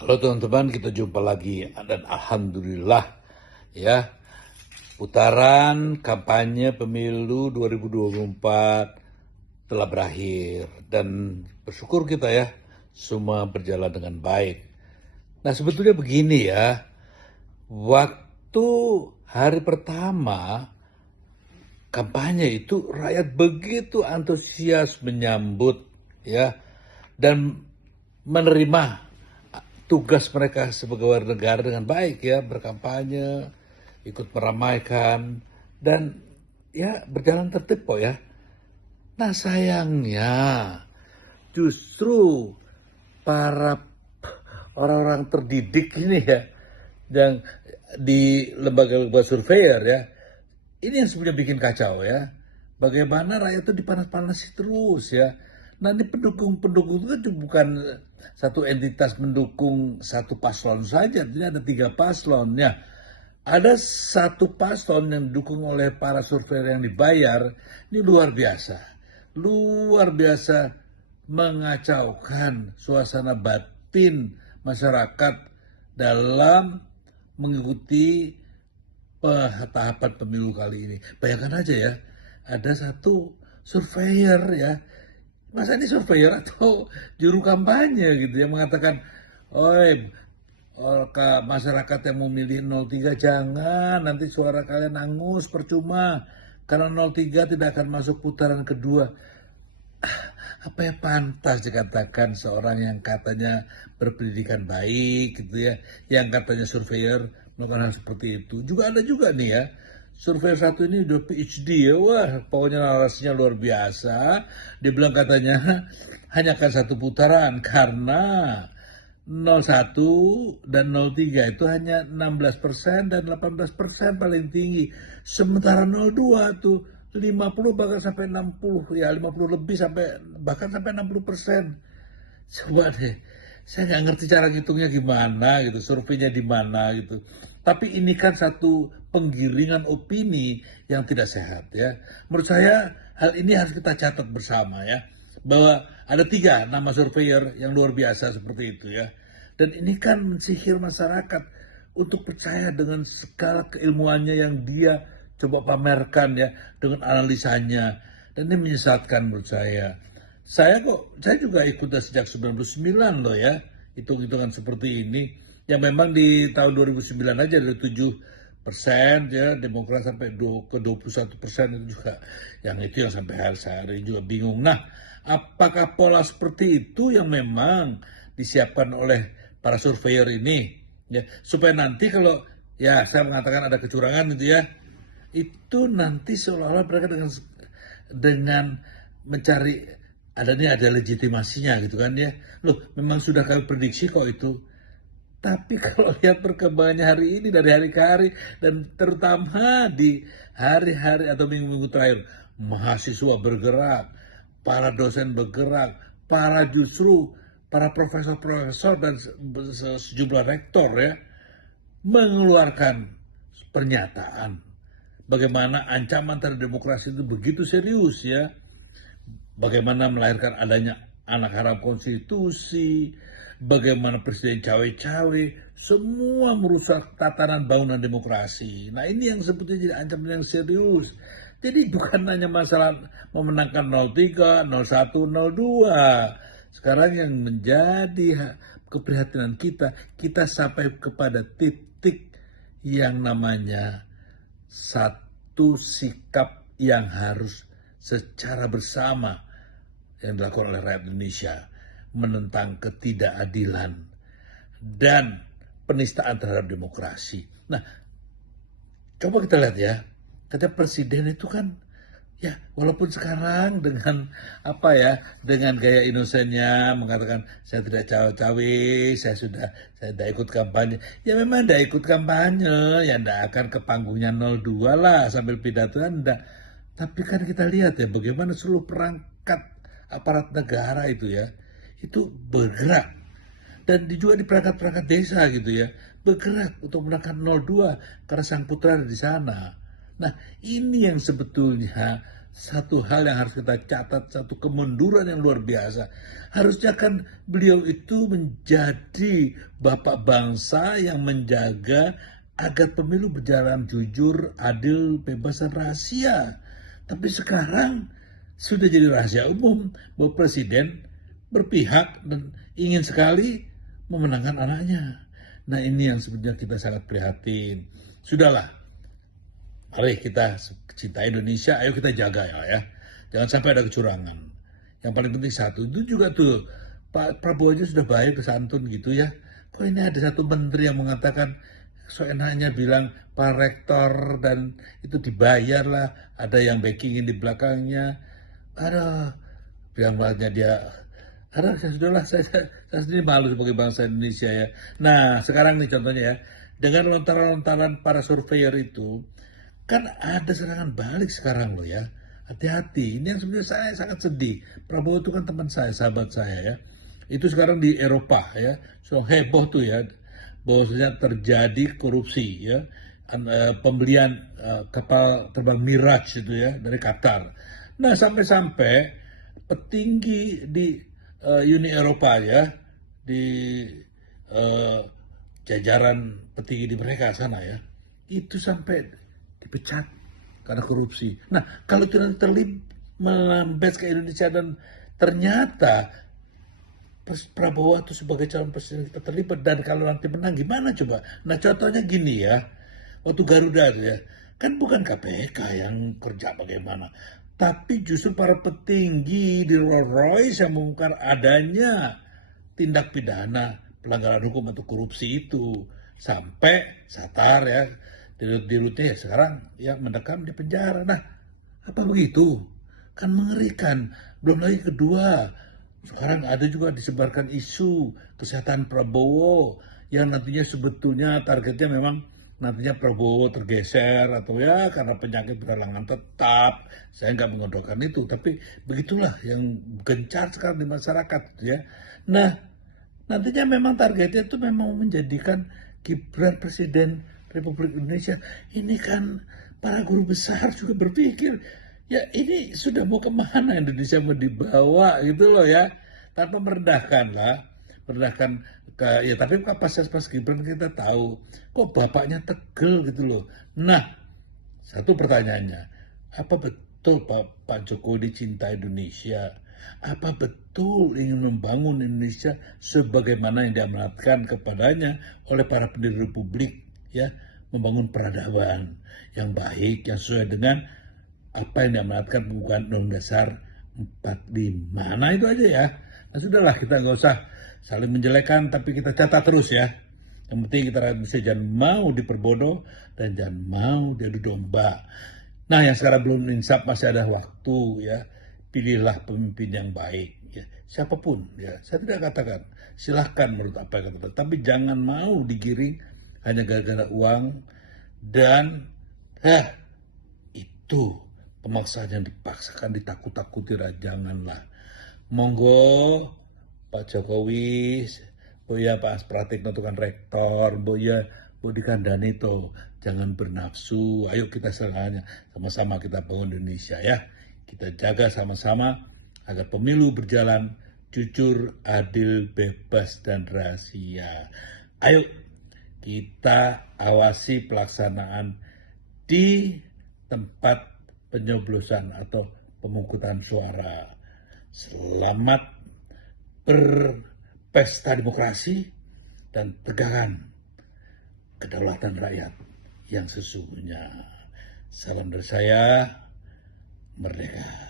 Halo teman-teman, kita jumpa lagi dan alhamdulillah ya, putaran kampanye pemilu 2024 telah berakhir dan bersyukur kita ya, semua berjalan dengan baik. Nah sebetulnya begini ya, waktu hari pertama kampanye itu rakyat begitu antusias menyambut ya, dan menerima tugas mereka sebagai warga negara dengan baik ya, berkampanye, ikut meramaikan, dan ya berjalan tertib kok ya. Nah sayangnya justru para orang-orang terdidik ini ya, yang di lembaga-lembaga surveyor ya, ini yang sebenarnya bikin kacau ya. Bagaimana rakyat itu dipanas-panasi terus ya. Nah ini pendukung-pendukung itu bukan satu entitas mendukung satu paslon saja. Ini ada 3 paslon ya. Ada satu paslon yang didukung oleh para surveyor yang dibayar. Ini luar biasa. Luar biasa mengacaukan suasana batin masyarakat dalam mengikuti tahapan pemilu kali ini. Bayangkan aja ya, ada satu surveyor ya, masa ini surveyor atau juru kampanye gitu ya, mengatakan, oi masyarakat yang memilih 03 jangan, nanti suara kalian angus percuma, karena 03 tidak akan masuk putaran kedua. Apa yang pantas dikatakan seorang yang katanya berpendidikan baik gitu ya, yang katanya surveyor melakukan hal seperti itu. Juga ada juga nih ya, surveyor satu ini udah PhD ya, wah pokoknya narasinya luar biasa. Dia bilang katanya hanya akan satu putaran karena 01 dan 03 itu hanya 16% dan 18% paling tinggi. Sementara 02 tuh 50 bahkan sampai 60 ya, 50 lebih sampai bahkan sampai 60%. Coba deh, saya nggak ngerti cara ngitungnya gimana gitu, surveinya di mana gitu. Tapi ini kan satu penggiringan opini yang tidak sehat ya. Menurut saya hal ini harus kita catat bersama ya, bahwa ada 3 nama surveyor yang luar biasa seperti itu ya. Dan ini kan mensihir masyarakat untuk percaya dengan segala keilmuannya yang dia coba pamerkan ya, dengan analisanya. Dan ini menyesatkan menurut saya. Saya juga ikut sejak 99 loh ya, hitung-hitungan seperti ini. Yang memang di tahun 2009 aja dari 7% ya, Demokrat sampai ke 21% itu juga. Yang itu yang sampai hari juga bingung. Nah, apakah pola seperti itu yang memang disiapkan oleh para surveyor ini? Ya, supaya nanti kalau ya saya mengatakan ada kecurangan gitu ya, itu nanti seolah-olah mereka dengan mencari ada legitimasinya gitu kan ya. Loh, memang sudah kami prediksi kok itu. Tapi kalau lihat perkembangannya hari ini dari hari ke hari dan terutama di hari-hari atau minggu-minggu terakhir, mahasiswa bergerak, para dosen bergerak, para profesor-profesor dan sejumlah rektor ya mengeluarkan pernyataan bagaimana ancaman terhadap demokrasi itu begitu serius ya. Bagaimana melahirkan adanya anak haram konstitusi, bagaimana presiden cawe-cawe, semua merusak tatanan bangunan demokrasi. Nah ini yang sebetulnya jadi ancaman yang serius. Jadi bukan hanya masalah memenangkan 03, 01, 02. Sekarang yang menjadi keprihatinan kita sampai kepada titik yang namanya satu sikap yang harus secara bersama yang dilakukan oleh rakyat Indonesia menentang ketidakadilan dan penistaan terhadap demokrasi. Nah, coba kita lihat ya, kata presiden itu kan ya walaupun sekarang dengan dengan gaya inosennya mengatakan saya tidak cawe-cawe, saya tidak ikut kampanye. Ya memang tidak ikut kampanye, ya tidak akan ke panggungnya 02 lah sambil pidato enggak. Tapi kan kita lihat ya bagaimana seluruh perangkat aparat negara itu ya, itu bergerak. Dan juga di perangkat-perangkat desa gitu ya, bergerak untuk menekan 02 karena sang putra ada di sana. Nah ini yang sebetulnya satu hal yang harus kita catat, satu kemunduran yang luar biasa. Harusnya kan beliau itu menjadi bapak bangsa yang menjaga agar pemilu berjalan jujur, adil, bebas, dan rahasia. Tapi sekarang sudah jadi rahasia umum bahwa presiden berpihak dan ingin sekali memenangkan anaknya. Nah, ini yang sebenarnya kita sangat prihatin. Sudahlah, mari kita cinta Indonesia, ayo kita jaga ya. Jangan sampai ada kecurangan. Yang paling penting satu, itu juga tuh Pak Prabowo aja sudah baik ke santun gitu ya. Kok ini ada satu menteri yang mengatakan seenaknya bilang Pak Rektor dan itu dibayar lah, ada yang backingin di belakangnya. Aduh, bilangnya dia, aduh ya sudahlah, saya sendiri malu sebagai bangsa Indonesia ya. Nah, sekarang nih contohnya ya, dengan lontaran-lontaran para surveyor itu, kan ada serangan balik sekarang loh ya. Hati-hati, ini yang sebenarnya saya sangat sedih. Prabowo itu kan teman saya, sahabat saya ya. Itu sekarang di Eropa ya, so heboh tuh ya, bahwasanya terjadi korupsi ya, pembelian kapal terbang Mirage itu ya dari Qatar. Nah, sampai-sampai petinggi di Uni Eropa ya, di uh, jajaran petinggi di mereka sana ya, itu sampai dipecat karena korupsi. Nah, kalau tidak terlibat melambat ke Indonesia dan ternyata Prabowo itu sebagai calon presiden kita terlibat dan kalau nanti menang gimana coba? Nah, contohnya gini ya, waktu Garuda ya, kan bukan KPK yang kerja bagaimana, tapi justru para petinggi di Rolls Royce yang mengungkap adanya tindak pidana pelanggaran hukum atau korupsi itu sampai Satar ya dirutnya ya sekarang ya mendekam di penjara. Nah, apa begitu? Kan mengerikan. Belum lagi kedua, sekarang ada juga disebarkan isu kesehatan Prabowo yang nantinya sebetulnya targetnya memang nantinya Prabowo tergeser atau ya karena penyakit berhalangan tetap. Saya nggak mengodokan itu, tapi begitulah yang gencar sekarang di masyarakat ya. Nah, nantinya memang targetnya itu memang menjadikan Gibran Presiden Republik Indonesia. Ini kan para guru besar juga berpikir, ya ini sudah mau kemana Indonesia mau dibawa gitu loh ya. Tanpa merendahkan lah, merendahkan ya tapi kapasitas Mas Gibran kita tahu, kok bapaknya tegel gitu loh. Nah, satu pertanyaannya, apa betul Pak Jokowi dicinta Indonesia? Apa betul ingin membangun Indonesia sebagaimana yang diamanatkan kepadanya oleh para pendiri republik ya, membangun peradaban yang baik yang sesuai dengan apa yang diamanatkan pembukaan Undang-Undang Dasar 45. Nah itu aja ya. Nah sudahlah, kita nggak usah saling menjelekan, tapi kita catat terus ya. Yang penting kita bisa jangan mau diperbodoh dan jangan mau diadu domba. Nah, yang sekarang belum insaf masih ada waktu ya. Pilihlah pemimpin yang baik ya. Siapapun ya. Saya tidak katakan silahkan menurut apa yang katakan, tapi jangan mau digiring hanya gara-gara uang dan itu pemaksaan yang dipaksakan, ditakut-takuti, janganlah. Monggo Pak Jokowi, Boya Pak Pratikno itu kan rektor, Boya Budi Kandani itu jangan bernafsu. Ayo kita semuanya sama-sama kita bangun Indonesia ya. Kita jaga sama-sama agar pemilu berjalan jujur, adil, bebas, dan rahasia. Ayo kita awasi pelaksanaan di tempat penyoblosan atau pemungutan suara. Selamat berpesta demokrasi dan tegakkan kedaulatan rakyat yang sesungguhnya. Salam dari saya, merdeka.